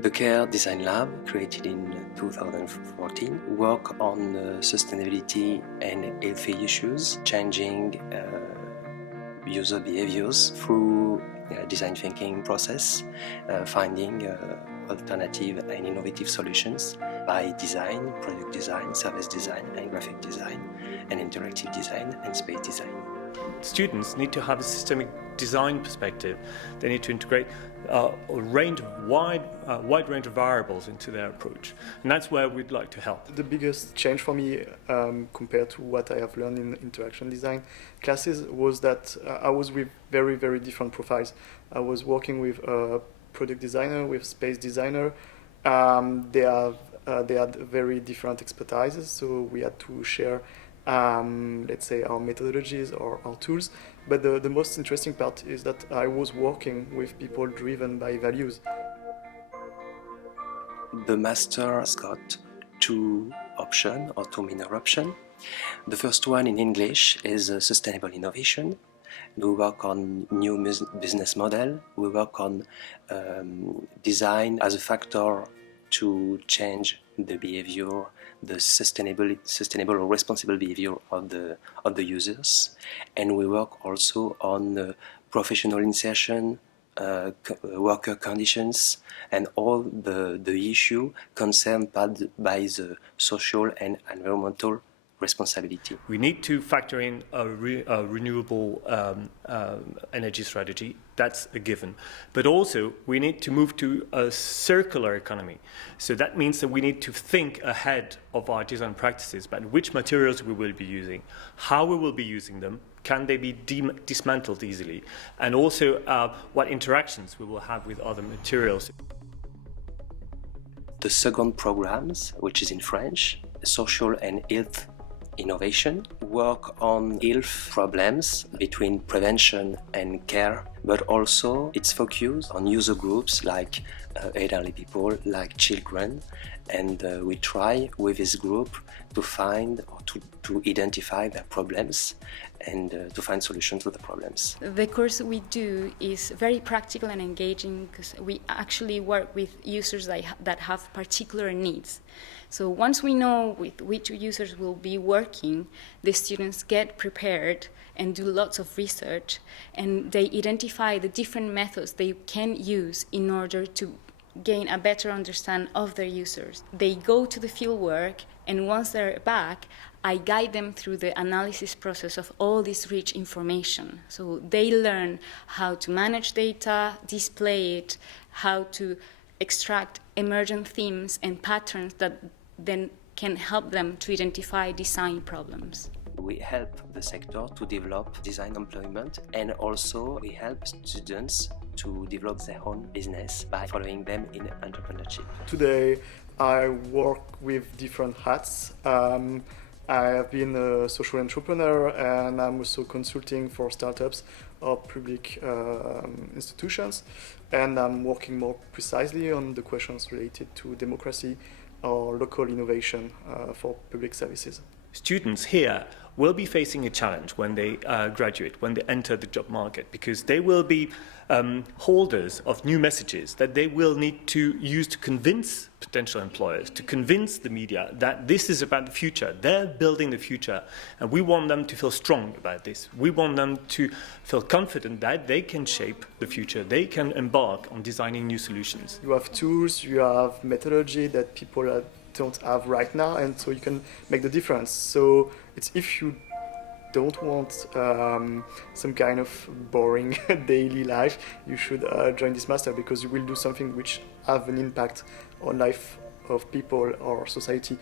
The CARE Design Lab, created in 2014, work on sustainability and healthy issues, changing user behaviors through design thinking process, finding alternative and innovative solutions by design, product design, service design, and graphic design, and interactive design and space design. Students need to have a systemic design perspective. They need to integrate a wide range of variables into their approach, and that's where we'd like to help. The biggest change for me compared to what I have learned in interaction design classes was that I was with very, very different profiles. I was working with a product designer, with space designer. They had very different expertises, so we had to share let's say our methodologies or our tools. But the most interesting part is that I was working with people driven by values. The master has got two options or two minor options. The first one in English is sustainable innovation. We work on new business model. We work on design as a factor to change the behavior, the sustainable or responsible behavior of the users, and we work also on professional insertion, worker conditions, and all the issue concerned by the social and environmental responsibility. We need to factor in a renewable energy strategy. That's a given. But also, we need to move to a circular economy. So that means that we need to think ahead of our design practices about which materials we will be using, how we will be using them, can they be dismantled easily, and also what interactions we will have with other materials. The second programs, which is in French, social and health innovation, work on health problems between prevention and care, but also it's focused on user groups like elderly people, like children, and we try with this group to find or to identify their problems and to find solutions to the problems. The course we do is very practical and engaging because we actually work with users that have particular needs. So once we know with which users we'll be working, the students get prepared and do lots of research, and they identify the different methods they can use in order to gain a better understanding of their users. They go to the field work, and once they're back, I guide them through the analysis process of all this rich information. So they learn how to manage data, display it, how to extract emergent themes and patterns that then can help them to identify design problems. We help the sector to develop design employment, and also we help students to develop their own business by following them in entrepreneurship. Today I work with different hats. I have been a social entrepreneur, and I'm also consulting for startups or public institutions, and I'm working more precisely on the questions related to democracy or local innovation for public services. Students here will be facing a challenge when they graduate, when they enter the job market, because they will be holders of new messages that they will need to use to convince potential employers, to convince the media that this is about the future. They're building the future, and we want them to feel strong about this. We want them to feel confident that they can shape the future. They can embark on designing new solutions. You have tools, you have methodology that people don't have right now, and so you can make the difference. So it's if you don't want some kind of boring daily life, you should join this master, because you will do something which have an impact on life of people or society.